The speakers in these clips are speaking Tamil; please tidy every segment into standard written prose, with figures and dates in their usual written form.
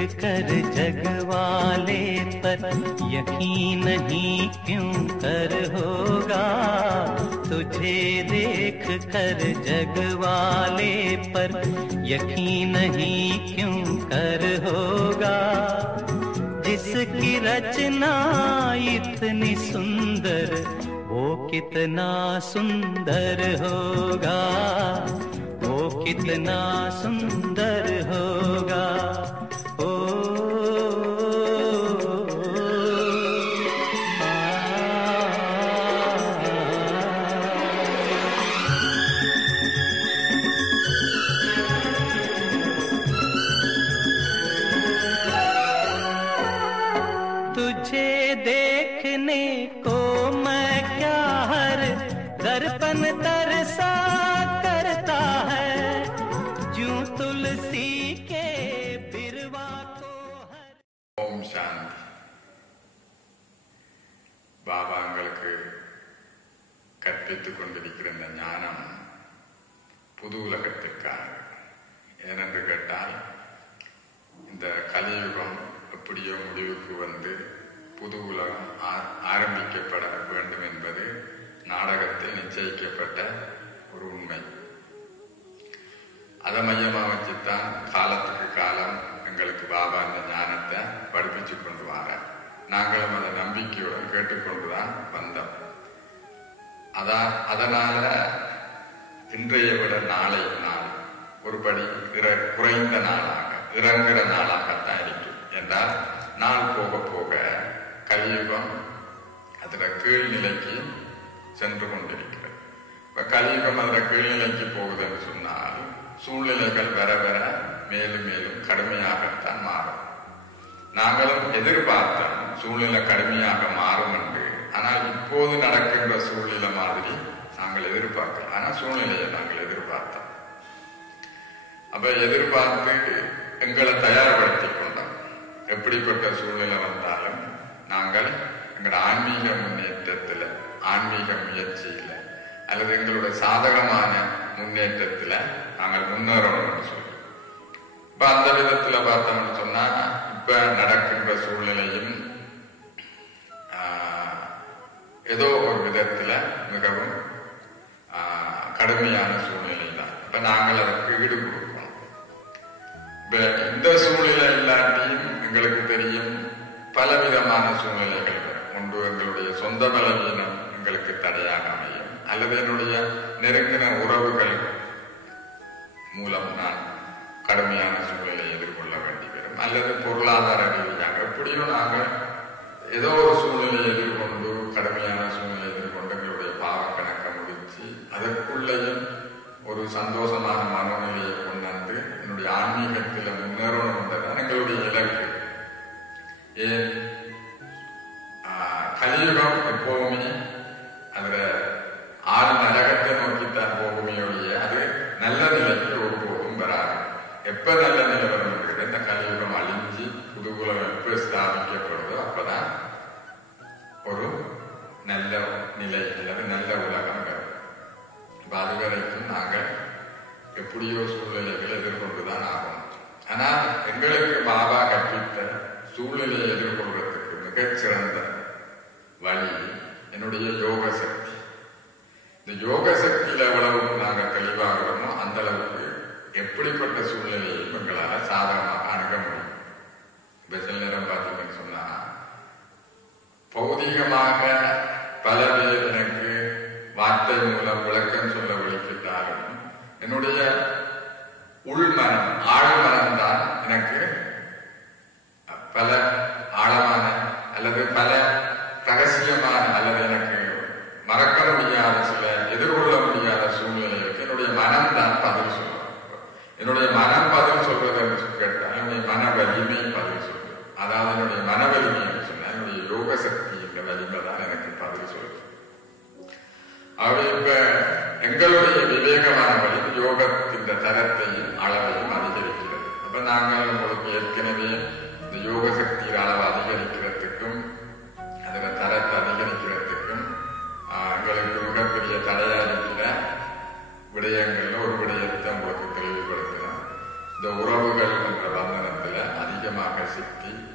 कर जग वाले पर यकीन नहीं क्यों कर होगा, तुझे देख कर जग वाले पर यकीन नहीं क्यों कर होगा। जिसकी रचना इतनी सुंदर वो कितना सुंदर होगा, वो कितना सुंदर होगा। ओ तुझे देखने को मैं क्या हर दर्पण तरसा करता है, जूं तुलसी के बिरवा को हर। ஓம் சாந்தி. பாபாங்களுக்கு கற்பித்துக் கொண்டிருக்கிற இந்த ஞானம் புது உலகத்திற்கானது. ஏனென்று கேட்டால் இந்த கலியுகம் எப்படியோ முடிவுக்கு வந்து புது உலகம் ஆரம்பிக்கப்பட வேண்டும் என்பது நாடகத்தில் நிச்சயிக்கப்பட்ட ஒரு உண்மை. அதை மையமாக வச்சுத்தான் காலத்துக்கு காலம் எங்களுக்கு பாபா இந்த ஞானத்தை படிப்பிச்சு கொண்டு வர, நாங்களும் அதை நம்பிக்கையுடன் கேட்டுக்கொண்டுதான் வந்தோம். அதனால இன்றைய விட நாளை நாள் ஒருபடி குறைந்த நாளாக இறங்குற நாளாகத்தான் இருக்கும். என்றால் நாள் போக போக கலியுகம் அதுல கீழ்நிலைக்கு சென்று கொண்டிருக்கிறது. இப்ப கலியுகம் அதுல கீழ்நிலைக்கு போகுதுன்னு சொன்னால் சூழ்நிலைகள் வர வர மேலும் மேலும் கடுமையாகத்தான் மாறும். நாங்களும் எதிர்பார்த்தோம் சூழ்நிலை கடுமையாக மாறும் என்று. ஆனால் இப்போது நடக்கின்ற சூழ்நிலை மாதிரி நாங்கள் எதிர்பார்க்கலாம். ஆனால் சூழ்நிலையை நாங்கள் எதிர்பார்த்தோம். அப்ப எதிர்பார்த்து எங்களை தயார்படுத்திக் கொண்டோம். எப்படிப்பட்ட சூழ்நிலை வந்தாலும் நாங்கள் எங்களோட ஆன்மீக முன்னேற்றத்தில், ஆன்மீக முயற்சியில் அல்லது எங்களுடைய சாதகமான முன்னேற்றத்தில் நாங்கள் முன்னேறணும்னு சொல்றோம். இப்ப அந்த விதத்துல பார்த்தோம்னு சொன்னா இப்ப நடக்கின்ற சூழ்நிலையும் ஏதோ ஒரு விதத்துல மிகவும் கடுமையான சூழ்நிலை தான். இப்ப நாங்கள் அதற்கு ஈடு கொடுக்கணும். இப்ப இந்த சூழ்நிலை இல்லாட்டியும் எங்களுக்கு தெரியும் பலவிதமான சூழ்நிலைகள் வரும். ஒன்று எங்களுடைய சொந்த பலவீனம் எங்களுக்கு தடையாக அமையும், அல்லது என்னுடைய நெருங்கின உறவுகள் மூலம் நான் கடுமையான சூழ்நிலையை எதிர்கொள்ள வேண்டி வரும், அல்லது பொருளாதார ரீதியாக எப்படியும் நாங்கள் ஏதோ ஒரு சூழ்நிலையை எதிர்கொண்டு கடுமையான சூழ்நிலை எதிர்கொண்டு எங்களுடைய பாவ கணக்கை முடிச்சு அதற்குள்ளேயும் ஒரு சந்தோஷமான மனநிலையை கொண்டாந்து என்னுடைய ஆன்மீகத்தில் முன்னேறணும் என்றதான் எங்களுடைய இலக்கு. ஏன் கலியுகம் எப்பவுமே அதுல ஆறு நரகத்தை நோக்கித்தான் போகுமே ஒழிய அது நல்ல நிலைக்கு ஒருபோதும் வராது. எப்ப நல்ல நிலை வரும் இருக்கிறது, இந்த கலியுகம் அழிஞ்சு புதுகுலம் எப்ப ஸ்தாபிக்கப்படுதோ அப்பதான் ஒரு நல்ல நிலை அல்லது நல்ல உலகம் வரும். அது வரைக்கும் நாங்கள் எப்படியோ சூழ்நிலைகளை எதிர்கொண்டுதான் ஆகும். ஆனால் எங்களுக்கு பாபா கற்பித்த சூழ்நிலையை எதிர்கொள்வதற்கு மிகச்சிறந்த வழி என்னுடைய யோக சக்தி. இந்த யோக சக்தியில எவ்வளவுக்கு நாங்கள் தெளிவாகிறோமோ அந்த அளவுக்கு எப்படிப்பட்ட சூழ்நிலையையும் எங்களால் சாதகமாக அணுக முடியும். இப்ப சில நேரம் பார்த்தீங்கன்னு சொன்னா பௌதிகமாக பல பேர் எனக்கு வார்த்தை மூலம் விளக்கம் சொல்ல விழிக்கிட்டாலும் என்னுடைய உள்மனம் ஆழ்மனம் தான் எனக்கு பல ஆழமான அல்லது பல ரகசியமான அல்லது எனக்கு மறக்க முடியாத சில எதிர்கொள்ள முடியாத சூழ்நிலைகளுக்கு என்னுடைய மனம் தான் பதில் சொல்லும். என்னுடைய மனம் பதில் சொல்றது என்று கேட்டால் என்னுடைய மன வலிமை பதில் சொல்றது. அதாவது என்னுடைய மன வலிமை என்று சொன்னால் என்னுடைய யோக சக்தி என்ற வலிமை தான் எனக்கு பதில் சொல்றது. ஆகவே இப்ப எங்களுடைய விவேகமான வழி யோகத்தின் தரத்தையும் அளவையும் அதிகரிக்கிறது. அப்ப நாங்கள் உங்களுக்கு ஏற்கனவே இந்த யோக சக்தியின் அளவு அதிகரிக்கிறதுக்கும் அதில் தரத்தை அதிகரிக்கிறதுக்கும் எங்களுக்கு மிகப்பெரிய தடையா இருக்கிற விடயங்கள்ல ஒரு விடயத்தை உங்களுக்கு தெளிவுபடுத்தலாம். இந்த உறவுகள் என்ற பந்தனத்தில் அதிகமாக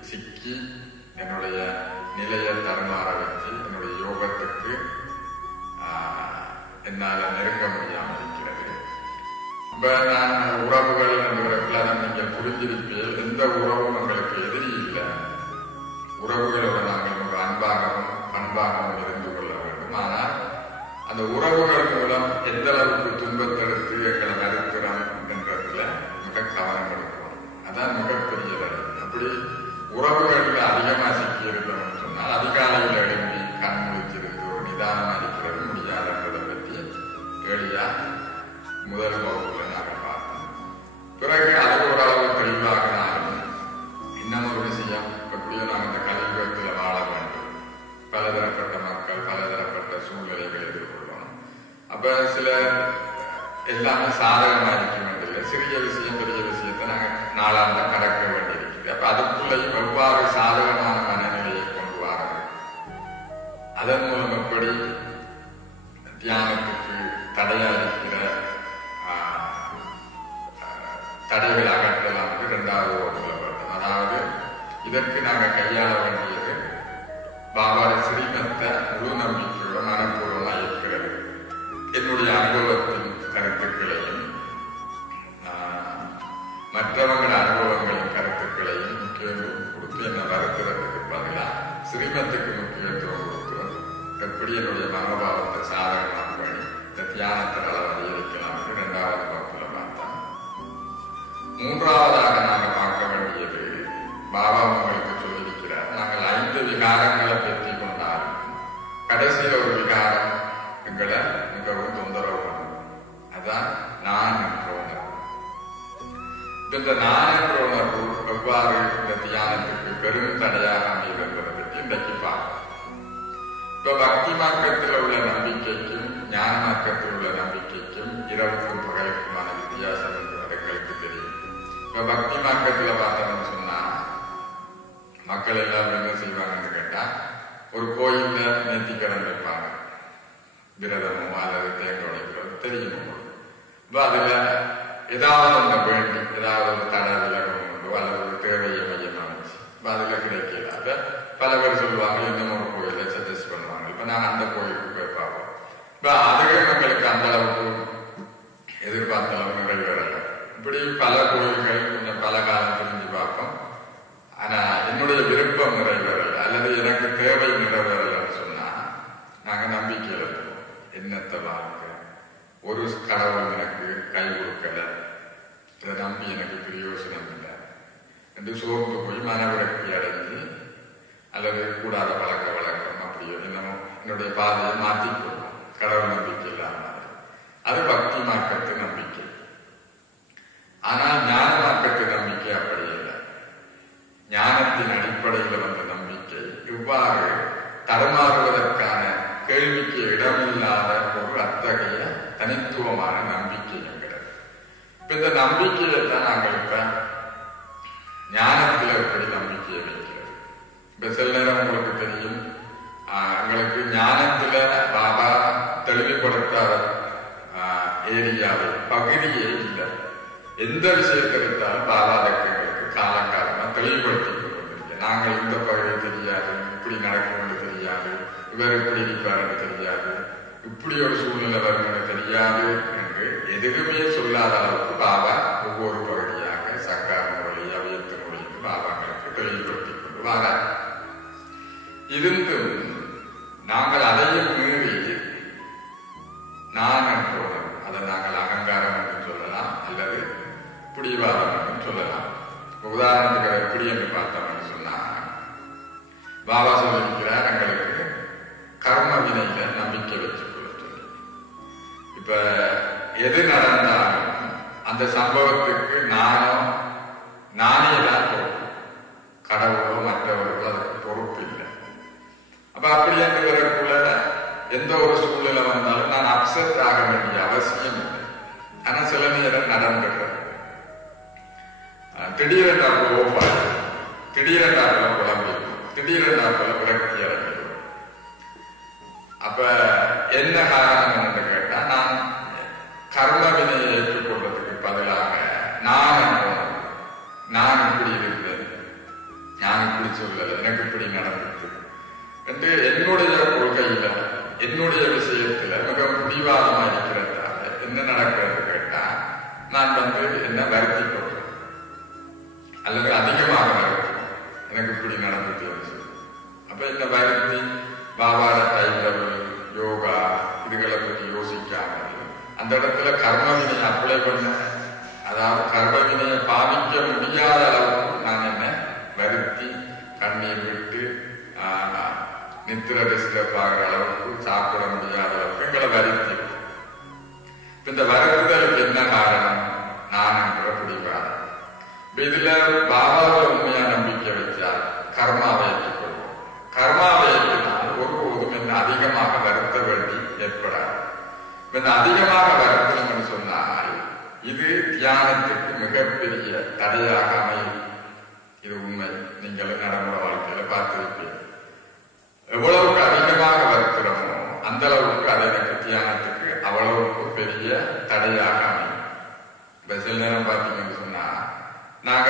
சிக்கி என்னுடைய நிலையை தருமாற வச்சு என்னுடைய யோகத்துக்கு என்னால் நெருங்க முடியாமல் இருக்கிறது. இப்ப நான் உறவுகள் என்ற நீங்கள் புரிஞ்சிருப்பீர்கள். எந்த உறவும் எங்களுக்கு எதிரி இல்லை. உறவுகளோடு நாங்கள் மிக அன்பாகவும் பண்பாகவும் இருந்து கொள்ள வேண்டும். ஆனால் அந்த உறவுகள் மூலம் எந்த அளவுக்கு துன்பத்தெடுத்து எங்களை வருத்துறோம் என்றதுல மிக கவனம் எடுக்கணும். அதான் மிகப்பெரிய வேலை. அப்படி உறவுகளில் அதிகமாக சிக்கி இருக்கணும்னு சொன்னால் அதிகாலையில் எழுப்பி கண் முழிச்சிருந்து ஒரு நிதானமாக இருக்கிறது முடியாதுன்றதை பற்றி எளியா முதல் வகுப்புல நாங்கள் பார்த்தோம். பிறகு அது ஓரளவு தெளிவாகினாலும் இன்னும் ஒரு விஷயம், எப்படியோ நாங்கள் இந்த கலியுகத்தில் வாழ வேண்டும். பலதரப்பட்ட மக்கள் பலதரப்பட்ட சூழ்நிலைகள் எதிர்கொள்ளணும். அப்ப சில எல்லாமே சாதகமாக இருக்க வேண்டியதில்லை. சிறிய விஷயம் பெரிய விஷயத்தை நாங்கள் நாளாந்த கடக்க வேண்டியிருக்கிறது. அப்ப அதுக்குள்ளேயும் எவ்வாறு சாதகமான மனநிலையை கொண்டு வாருங்கள், அதன் மூலம் எப்படி தியானத்துக்கு தடையா இருக்கிற தடைகள் அகற்றலாம் என்று 2வது வகுப்புல பார்த்தோம். அதாவது இதற்கு நாங்கள் கையாள வேண்டியது பாபாட ஸ்ரீமத்தை முழு நம்பிக்கையோட மனப்பூர்வமாக இருக்கிறது. என்னுடைய அனுபவத்தின் கருத்துக்களையும் மற்றவங்களோட அனுபவங்களின் கருத்துக்களையும் முக்கியத்துவம் கொடுத்து என்னை வருத்துறதுக்கு பதிலாக ஸ்ரீமத்துக்கு முக்கியத்துவம் கொடுத்து எப்படி என்னுடைய மனோபாவத்தை சாதகமாக பண்ணி இந்த தியானத்தில் அதிகரிக்கலாம் என்று 2வது வகுப்புல பார்த்தோம். 3வதாக நாங்கள் பார்க்க வேண்டியது பாபா உங்களுக்கு சொல்லியிருக்கிறார். நாங்கள் 5 விகாரங்களை பெற்றி கொண்டாலும் கடைசியில் ஒரு விகாரம் எங்களை மிகவும் தொந்தரவு பண்ணும். அதான் நான் என்ற உணர்வு. இந்த நான் என்ற உணர்வு எவ்வாறு இந்த தியானத்துக்கு பெரும் தடையாக அமைவதை பற்றி இன்றைக்கு பார்ப்போம். இப்ப பக்தி மார்க்கத்தில் உள்ள நம்பிக்கைக்கும் ஞான மார்க்கத்தில் உள்ள நம்பிக்கைக்கும் இரவுக்கும் பகலுக்குமான வித்தியாசம் என்று எங்களுக்கு தெரியும். இப்ப பக்தி மார்க்கத்தில் பார்த்தோம்னு சொன்னா மக்கள் எல்லாரும் என்ன செய்வாங்கன்னு கேட்டா, ஒரு கோயில்ல நேர்த்திக்கடன் வைப்பாங்க. விரதமோ அல்லது தேங்காய் உடைக்கிறதோ தெரியும். இப்ப அதுல ஏதாவது ஒன்று வேண்டி ஏதாவது ஒரு தடை விலகம் உண்டோ அல்லது ஒரு தேவையை மையம் அமைச்சு இப்ப அதுல கிடைக்கல. அதை பல பேர் சொல்லுவாங்க, இன்னும் ஒரு கோயில சஜஸ்ட் பண்ணுவாங்க. இப்ப நாங்கள் அந்த கோயிலுக்கு போய் பார்ப்போம். இப்ப அதுவே மக்களுக்கு அந்த அளவுக்கு எதிர்பார்த்த அளவு நிறைவேறல. இப்படி பல கோயில்கள் கொஞ்சம் பல காலம் தெரிஞ்சு பார்ப்போம். ஆனா என்னுடைய விருப்பம் நிறைவேறல அல்லது எனக்கு தேவை நிறைவேறலன்னு சொன்னா நாங்க நம்பிக்கையில இருக்கோம். என்னத்தை வாழ்க்கை, ஒரு கடவுள் எனக்கு கை கொடுக்கல, இதை நம்பி எனக்கு பிரயோசனம் இல்லை என்று சோர்ந்து போய் மனவிரக்தி அடைஞ்சு அல்லது கூடாத பழக்க வழக்கம் அப்படியோ என்னமோ என்னுடைய பாதையை மாற்றிக்கொள்வோம். கடவுள் நம்பிக்கை இல்லாம அது பக்தி மார்க்கத்து நம்பிக்கை. ஆனால் ஞான மார்க்கத்து நம்பிக்கை அப்படி இல்லை. ஞானத்தின் அடிப்படையில் வந்த நம்பிக்கை இவ்வாறு தடுமாறுவதற்கான கேள்விக்கு இடமில்லாத ஒரு அத்தகைய தனித்துவமான நம்பிக்கை என்கிறது. இப்ப இந்த நம்பிக்கையை தான் நாங்கள் இப்ப ஞானத்தில் எப்படி நம்பிக்கையை வைக்கிறது. இப்ப சில நேரம் உங்களுக்கு தெரியும், எங்களுக்கு ஞானத்துல பாபா தெளிவுபடுத்தாத ஏரியாவை பகுதியே இல்லை. எந்த விஷயத்தை எடுத்தாலும் பாபா அதற்கு எங்களுக்கு காலங்காலமா தெளிவுபடுத்தி கொண்டிருக்க. நாங்கள் இந்த பகுதி தெரியாது, இப்படி நடக்கும் தெரியாது, இவர் இப்படி இருப்பார் தெரியாது, இப்படி ஒரு சூழ்நிலை வரும் தெரியாது என்று எதுவுமே சொல்லாத அளவுக்கு பாபா ஒவ்வொரு பகுதியாக சக்கார மொழி அவியத்து மொழிக்கு பாபாங்களுக்கு தெளிவுபடுத்தி கொண்டு வாரார். இருந்தும் நாங்கள் அதையும் மீறி நான் என்ற உணர்வு, அதை நாங்கள் அகங்காரம் என்று சொல்லலாம் அல்லது பிடிவாதம் என்று சொல்லலாம். உதாரணத்துக்கு அதை எப்படி என்று பார்த்தோம்னு சொன்னா, பாபா சொல்லியிருக்கிறார் எங்களுக்கு கர்ம வினையில நம்பிக்கை வச்சுக்கொள்ள சொல்லி. இப்ப எது நடந்தாலும் அந்த சம்பவத்துக்கு நானே தான் பொறுப்பு, கடவுளோ மற்றவர்களோ அதுக்கு பொறுப்பு இல்லை. அப்ப அப்படி என்று வரக்குள்ள எந்த ஒரு சூழ்நிலை வந்தாலும் நான் அப்செட் ஆக வேண்டிய அவசியம் இல்லை. ஆனா சில நேரம் நடந்துடுறது, திடீரென்றாப்புல ஓப்பாடு, திடீரென்றாப்புல குழம்பிடும், திடீரென்றாப்புல விரக்தி அடைஞ்சிடும். அப்ப என்ன காரணம் என்று கேட்டா, நான் கர்ம வினையை ஏற்றுக்கொள்வதற்கு பதிலாக நான் என்னுடைய விஷயத்துல மிகவும் பிடிவாதமா இருக்கிறதால என்ன நடக்கிறது கேட்டா, நான் என்ன வருத்தி கொள்றேன் அல்லது அதிகமாக வருத்தம் எனக்கு இப்படி நடந்துட்டு. அப்ப என்ன வருத்தி பாபார டைலவல் யோகா இதுகளை பற்றி யோசிக்காமல் அந்த இடத்துல கர்மவினை அப்ளை பண்ண, அதாவது கர்மவினையை பாதிக்க முடியாத அளவுக்கு நான் என்ன வருத்தி கண்ணீர் விட்டு நித்திர டிஸ்டர்ப் ஆகிற அளவுக்கு சாப்பிட முடியாத அளவுக்கு எங்களை வருத்தி. இந்த வருத்துதலுக்கு என்ன காரணம்? நான் என்ற பிடிவாதம். இதுல பாபாவில் உண்மையா நம்பிக்கை வச்சால் கர்மாவை ஏற்றுக்கொள்வோம். கர்மாவை ஏற்றினால் ஒருபோதும் என்ன அதிகமாக வருத்த வேண்டி ஏற்படாது. இந்த அதிகமாக வருத்தம் என்று சொன்னால் இது தியானத்திற்கு மிகப்பெரிய தடையாக அமையும். இது உண்மை. நீங்கள் நடைமுறை வாழ்க்கையில பார்த்திருப்பீர்கள். எவ்வளவுக்கு அதிகமாக வருத்துறோமோ அந்த அளவுக்கு அது எனக்கு தியானத்துக்கு அவ்வளவுக்கு பெரிய தடையாக அமையும். இப்ப சில நேரம் பார்த்தீங்கன்னு சொன்னா நாங்க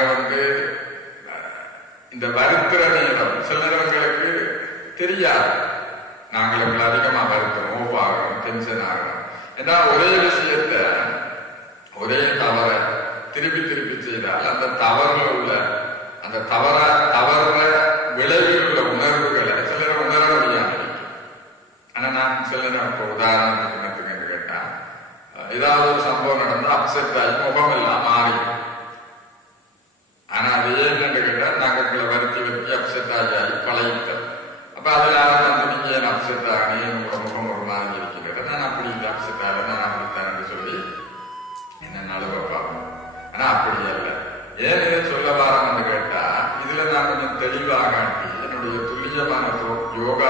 இந்த வருத்துற நேரம் சில நேரங்களுக்கு தெரியாது. நாங்களுக்கு அதிகமா வருத்தம், ஓவ் ஆகணும், டென்ஷன் ஆகணும். ஏன்னா ஒரே விஷயத்த ஒரே தவற திருப்பி திருப்பி செய்தால் அந்த தவறுல உள்ள அந்த தவற விளைவில் உள்ள உணர்வுகளை சில நேரம் உணர முடியாமல் இருக்கும். ஆனா நான் சில நேரம் இப்போ உதாரணத்துக்கு என்று கேட்டா, ஏதாவது ஒரு சம்பவம் நடந்தா அப்செட் ஆகி முகம் எல்லாம் மாறி. ஆனா அது ஏன்னு கேட்டா நாங்கள் வருத்தி வருத்தி அப்செட் ஆகி பழகிட்டோம். அப்ப அதனால நீங்க ஏன் அப்செட் ஆகி உங்களோட முகம் ஒரு மாதிரி இருக்கிறது, நான் அப்படி இல்லை அப்செட் ஆகல, நான் அப்படித்தான் சொல்லி என்ன நழுவ பார்ப்போம். ஆனா அப்படி அல்ல. ஏன் இதை சொல்ல வாரம்னு கேட்டா, இதுல நான் கொஞ்சம் தெளிவாக என்னுடைய துல்லியமான யோகா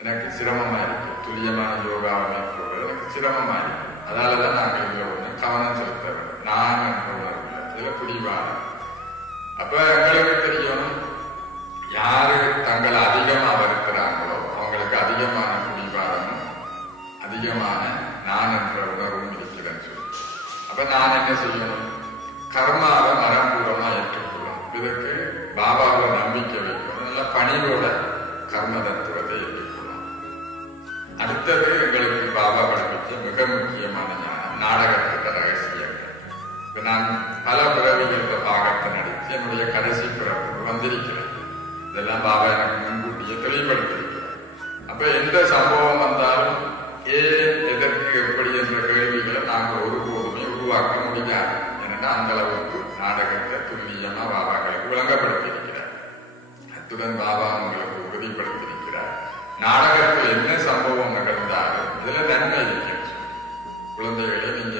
எனக்கு சிரமமா இருக்கு. துல்லியமான யோகாவை மேற்கொள்வது எனக்கு சிரமமா இருக்கு. அதனாலதான் நாங்கள் இதுல ஒண்ணு கவனம் செலுத்த வேண்டும். நான் என்ற உணர்வு இதுல பிடிவாதம். அப்ப எங்களுக்கு தெரியும், யாரு தங்களை அதிகமா வருத்துறாங்களோ அவங்களுக்கு அதிகமான பிடிவாதமும் அதிகமான நான் என்ற உணர்வும் இருக்கிறேன்னு சொல்லி. அப்ப நான் என்ன செய்யணும்? கர்மாவை மரபூர்வமா ஏற்றுக்கொள்ளும். இதற்கு பாபாவோட நம்பிக்கை வைக்கணும். நல்ல பணிவோட கர்ம தத்துவத்தை ஏற்றுக்கொள்ளும். அடுத்தது எங்களுக்கு பாபா படிப்பிச்ச மிக முக்கியமான ஞானம் நாடகத்திட்ட ரகசியங்கள். இப்ப நான் பல பிறவிகள பாகத்தை நடித்து என்னுடைய கடைசி பிறப்பு வந்திருக்கிறேன். இதெல்லாம் பாபா எனக்கு முன்கூட்டியே தெளிவுபடுத்தியிருக்கிறேன். அப்ப எந்த சம்பவம் வந்தாலும் ஏன் எதற்கு எப்படி என்ற கேள்விகளை நாங்கள் ஒருபோதுமே உருவாக்க முடியாது. அந்த அளவுக்கு நாடகத்தை துல்லியமா பாபாக்களுக்கு விளங்கப்படுத்தியிருக்கிறார். அத்துடன் பாபா உங்களுக்கு உறுதிப்படுத்தியிருக்கிறார், நாடகத்தில் என்ன சம்பவம் நிகழ்ந்தாலும் இதுல நன்மை இருக்கிறது. குழந்தைகளை நீங்க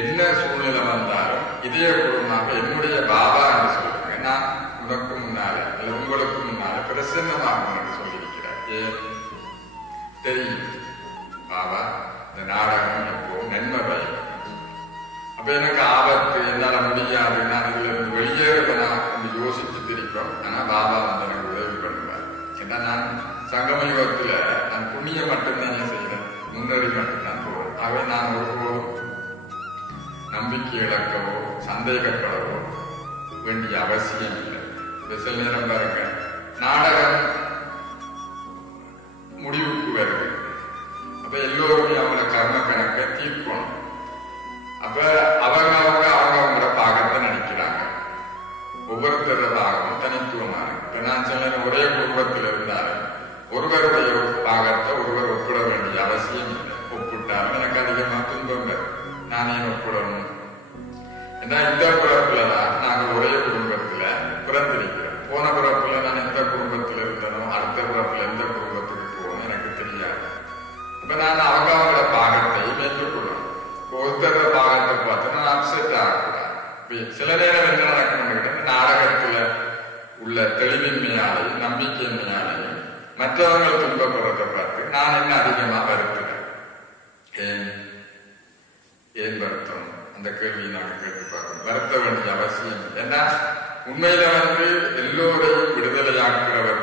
என்ன சூழ்நிலை வந்தாலும் இதே பூர்வமாக என்னுடைய பாபா என்று சொல்லுங்க. நான் உனக்கு முன்னால அல்லது உங்களுக்கு முன்னால பிரசன்னமாகும் என்று சொல்லியிருக்கிறார். ஏன் தெரியும், பாபா இந்த நாடகம் இப்போ நன்மை பயன். அப்ப எனக்கு ஆபத்து, என்னால முடியாது, நான் இதுல இருந்து வெளியேறனா என்று யோசிச்சு திருப்போம். ஆனா பாபா எனக்கு உதவி பண்ணுவார். ஏன்னா நான் சங்கம யுகத்துல நான் புண்ணியம் மட்டும்தான் செய்யறேன், முன்னேறி மட்டும்தான் போறேன். அவை நான் ஒருபோதும் நம்பிக்கை இழக்கவோ சந்தேகப்படவோ வேண்டிய அவசியம் இல்லை. சில நேரம் பாருங்க, நாடகம் முடிவுக்கு வருது. அப்ப எல்லோருமே அவங்கள கர்ம கணக்கை தீர்க்கணும். அப்ப அவங்களோட பாகத்தை நடிக்கிறாங்க. ஒவ்வொருத்தரதாகவும் தனித்துவமான. இப்ப நான் சில ஒரே குடும்பத்தில் இருந்தாலும் ஒருவருடைய பாகத்தை ஒருவர் ஒப்பிட வேண்டிய அவசியம் இல்லை. ஒப்பிட்டாலும் எனக்கு அதிகமா துன்பம் வரும். நானே ஒப்பிடணும். ஏன்னா இந்த பிறப்புலதான் நாங்கள் ஒரே குடும்பத்துல பிறந்திருக்கிறோம். போன பிறப்புல நான் எந்த குடும்பத்தில் இருந்தனோ அடுத்த பிறப்புல எந்த குடும்பத்துக்கு போகணும் எனக்கு தெரியாது. இப்ப நான் அவங்களோட பாகத்தை மேற்கொள்ளணும். ஒருத்தர பாகத்தை பார்த்து நான் அப்செட் ஆகக்கூடாது. சில நேரம் என்ன நடக்கணும், நாடகத்துல உள்ள தெளிவின்மையாலையும் நம்பிக்கையின்மையாலையும் மற்றவர்கள் துன்பப்படுறதை பார்த்து நான் என்ன அதிகமா வருத்துறேன். ஏன் வருத்தம்? அந்த கேள்வியை நாங்கள் கேட்டு பார்க்கணும். வருத்த வேண்டிய அவசியம். ஏன்னா உண்மையில எல்லோரையும் விடுதலையாக்குறவர்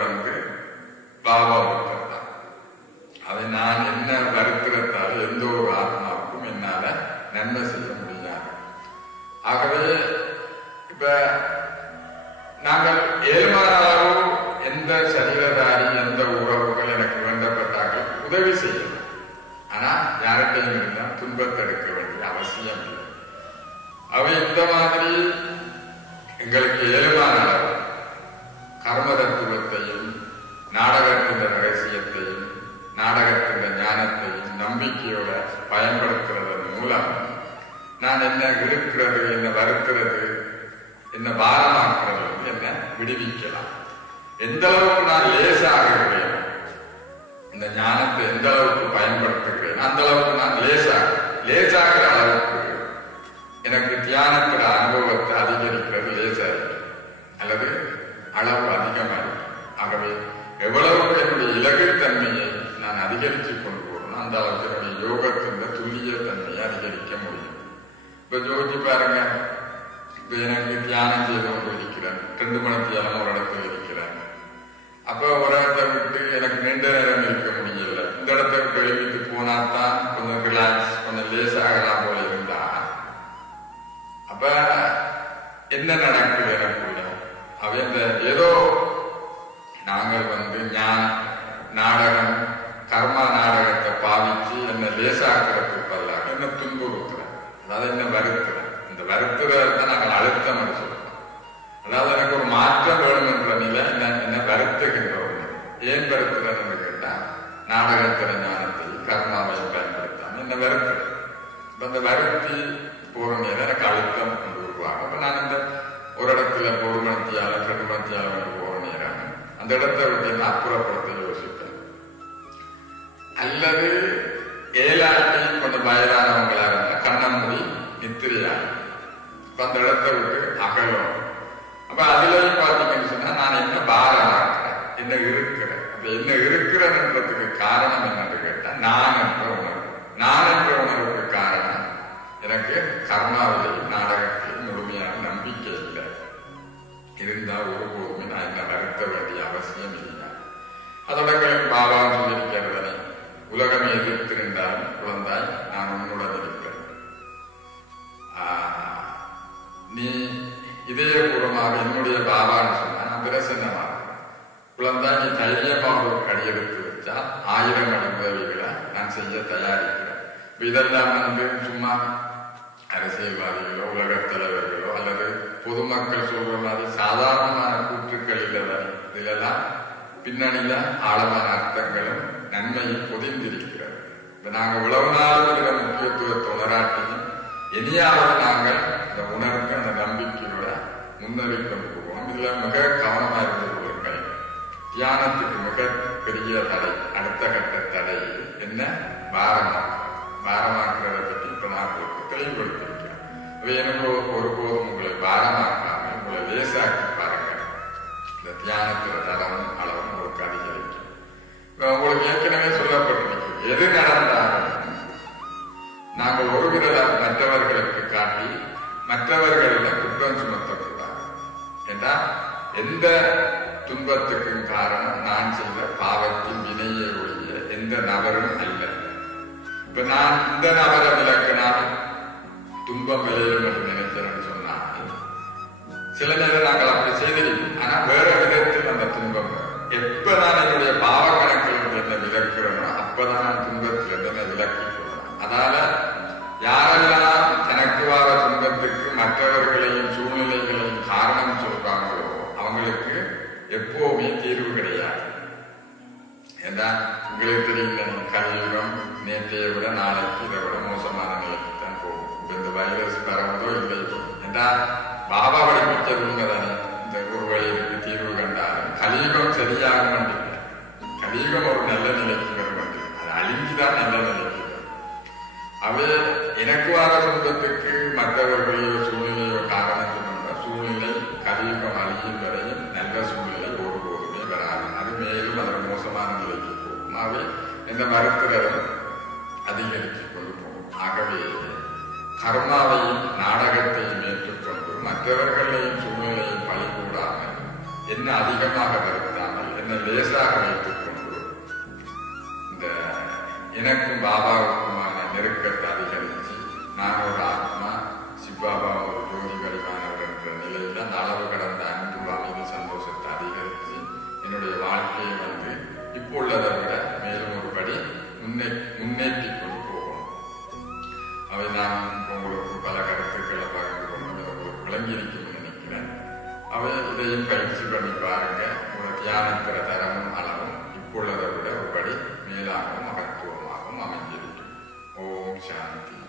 பாபா ஒருத்தர் தான். அதை நான் என்ன வருத்துறதால எந்த ஒரு ஆத்மாவுக்கும் என்னால நன்மை செய்ய முடியாது. ஆகவே இப்ப நாங்கள் ஏழ்மானாலோ எந்த சரீரதாரி எந்த உறவுகள் எனக்கு எல்லாம் துன்பத்தை எடுக்க வேண்டிய அவசியம் இல்லை. அவை இந்த மாதிரி எங்களுக்கு இயல்பான அளவு கர்ம தத்துவத்தையும் நாடகத்தின் ரகசியத்தையும் நாடகத்தின் ஞானத்தையும் நம்பிக்கையோட பயன்படுத்துறதன் மூலம் நான் என்ன இருக்கிறது, என்ன வருகிறது, என்ன பாரமாக்குறது, என்ன விடுவிக்கலாம். எந்த அளவுக்கு நான் லேசாகிறேன், இந்த ஞானத்தை எந்த அளவுக்கு பயன்படுத்துகிறேன், அந்த அளவுக்கு நான் லேசாகிற அளவுக்கு எனக்கு தியானத்தின் அனுபவத்தை அதிகரிக்கிறது லேசாக அல்லது அளவு அதிகமாக. ஆகவே எவ்வளவுக்கு என்னுடைய இலகுத்தன்மையை நான் அதிகரித்துக் கொண்டு போகணும், அந்த அளவுக்கு என்னுடைய யோகத்தின் துல்லிய தன்மையை அதிகரிக்க முடியும். இப்ப ஜோதி பாருங்க, இப்ப எனக்கு தியானம் செய்து கொண்டு இருக்கிறேன், 2 மணித்தியாலம் ஒரு இடத்துல இருக்கிறேன். அப்ப ஒரு இடத்தை விட்டு எனக்கு நீண்ட நேரம் இருக்க முடியல, இந்த இடத்தை விட்டு எழுதிட்டு போனாதான் கொஞ்சம் ரிலாக்ஸ், கொஞ்சம் லேசாகலாம் போல இருந்தா அப்ப என்ன நடக்குது எனக்குள்ள? அவ இந்த ஏதோ நாங்கள் நாடகம் கர்மா நாடகத்தை பாவிச்சு என்ன லேசாக்குறதுக்கு பதிலாக என்ன துன்புறுத்துறேன், அதாவது என்ன வருத்துறேன். இந்த வருத்துறதான் நாங்கள் அழுத்தம் சொல்றோம். அதாவது எனக்கு ஒரு மாற்றம் வேணும் என்ற நிலை என்ன வருத்துகின்ற ஒரு நிலை. ஏன் வருத்துறேன்னு கேட்டா நாடகத்திற ஞானத்தை கர்மாவை பயன்படுத்தாம என்ன வருத்துறேன். இப்ப அந்த வருத்தி போற நேரம் எனக்கு அழுத்தம் கொண்டு உருவாகும். அப்ப நான் இந்த ஒரு இடத்துல 1 மணித்தியாலம் 2 மணித்தியாலம் போற நேரம் அந்த இடத்தை விட்டு என்ன அப்புறப்படுத்த யோசிப்பேன். அல்லது ஏலாட்டி கொஞ்சம் வயதானவங்களா இருந்தா கண்ண மூடி நித்திரையா அந்த இடத்தை விட்டு அகலும். அப்ப அதுலயும் பாத்தீங்கன்னு சொன்னா நான் என்ன பாரமாக்குறேன், என்ன இருக்கிறேன். அந்த என்ன இருக்கிறேன்றதுக்கு காரணம் என்னன்னு கேட்டா நான் என்ற உணர்வு. நான் என்ற உணர்வுக்கு காரணம் எனக்கு கர்மாவிலையும் நாடகத்திலையும் முழுமையான நம்பிக்கை இல்லை. இருந்தா ஒருபோதுமே நான் என்ன வருத்த வேண்டிய அவசியம் இல்லை. அதோட பாபா சொல்லியிருக்கிறதனை உலகமே எதிர்த்து நின்றாலும் குழந்தாய் நான் உன்னுடன் இருக்கிறேன். நீ இதயபூர்வமாக என்னுடைய பாபான்னு சொன்னா நான் பிரசன்னமாக குழந்தாய் நீ தைரியமா ஒரு அடியெடுத்து வச்சா 1000 அடி உதவிகளை நான் செய்ய தயாரிக்கிறேன். இதெல்லாம் சும்மா அரசியல்வாதிகளோ உலகத் தலைவர்களோ அல்லது பொதுமக்கள் சொல்ற மாதிரி சாதாரணமான கூற்றுக்கள் இல்லதானே. இதுலெல்லாம் பின்னணியில ஆழமான அர்த்தங்களும் நன்மையும் பொதிந்திருக்கிறது. இப்ப நாங்க உழவு நாள் இருக்கிற முக்கியத்துவத்தை உணராட்டியும் இனியாவது நாங்கள் அந்த உணர்வு அந்த நம்பிக்கையோட முன்னேறி கொண்டு போவோம். இதுல மிக கவனமா இருந்து கொள்ளுங்கள். தியானத்துக்கு மிக பெரிய தடை, அடுத்த கட்ட தடை என்ன? பாரமாக்குறத பற்றி இப்ப நான் உங்களுக்கு தெளிவுபடுத்திருக்கேன். எனக்கு ஒருபோதும் உங்களை பாரமாக்காம உங்களை லேசாக்கி பாருங்க. இந்த தியானத்துல தரவும் அளவும் உங்களுக்கு அதிகரிக்கும். உங்களுக்கு ஏற்கனவே சொல்லப்பட்டிருக்கு, எது நடந்தாலும் நாங்கள் ஒரு விரல மற்றவர்களுக்கு காட்டி மற்றவர்களிடம் குற்றம் சுமத்தக்கூடாது. என்றால் எந்த துன்பத்துக்கும் காரணம் நான் செய்த பாவத்தின் வினையை ஒழிய எந்த நபரும் அல்ல. இப்ப நான் இந்த நபரை விளக்கினால் துன்பம் விளையும் என்று நினைக்கிறேன்னு சொன்னால் சில நேரம் நாங்கள் அப்படி செய்திருக்கோம். ஆனா வேற விதத்தில் அந்த துன்பம் எப்ப நான் என்னுடைய பாவ கணக்கில் என்ன விளக்குறேனோ அப்பதான் நான் துன்பத்தில் என்ன விளக்கிக் கொள்ளணும். அதனால யாரெல்லாம் தனக்கு வர துன்பத்துக்கு மற்றவர்களையும் சூழ்நிலைகளையும் காரணம் சொல்றாங்களோ அவங்களுக்கு எப்பவுமே தீர்வு கிடையாது. ஏன்னா உங்களுக்கு தெரியும், கலியுகம் நேற்றைய விட நாளைக்கு இதை விட மோசமான நிலைக்கு தான் போகும். இந்த வைரஸ் பரவுதோ இல்லையோ என்றால் பாபா படிப்பிச்சது உண்மைதானே. இந்த ஒரு வழிக்கு தீர்வு கண்டாலும் கலியுகம் சரியாக மாட்டேங்க. கலியுகம் ஒரு நல்ல நிலைக்கு வர மாட்டேங்க, அது அழிஞ்சுதான் நல்ல நிலைக்கு வரும். அவை எனக்கு வர சொந்தத்துக்கு மற்றவர்களையோ சூழ்நிலையோ காரணம் சொன்னா சூழ்நிலை கலியுகம் அழியும் வரையும் நல்ல சூழ்நிலை ஒருபோதுமே வராது. அது மேலும் அதில் மோசமான நிலைக்கு போகும். அவை எந்த மருத்துவரும் அதிகரித்துக் கொண்டு போகும். ஆகவே கர்மாவையும் நாடகத்தையும் ஏற்றுக்கொண்டு மற்றவர்களையும் சூழ்நிலையும் பழிகூடாமல் என்ன அதிகமாக வருத்தாமல் என்ன லேசாக வைத்துக் கொண்டு இந்த எனக்கும் பாபாவுக்குமான நெருக்கத்தை அதிகரித்து நான் ஒரு ஆத்மா, சிவபாபா ஒரு ஜோதி வடிவானவர் என்ற நிலையில் அந்த அளவு கடந்த அன்பு அமைதி சந்தோஷத்தை அதிகரித்து என்னுடைய வாழ்க்கையை இப்போ உள்ளதை விட மேலும் ஒருபடி முன்னேற்றி கொண்டு போகணும். நான் உங்களுக்கு பல கருத்துக்களை பகிர்ந்து கொண்டு உங்களுக்கு விளங்கியிருக்கும் நினைக்கிறேன். அவை இதையும் பயிற்சி பண்ணி பாருங்க. உங்களோட தியானிக்கிற தரமும் அளவும் இப்பொழுதை விட ஒருபடி மேலாகவும் மகத்துவமாகவும் அமைஞ்சிருக்கும். ஓம் சாந்தி.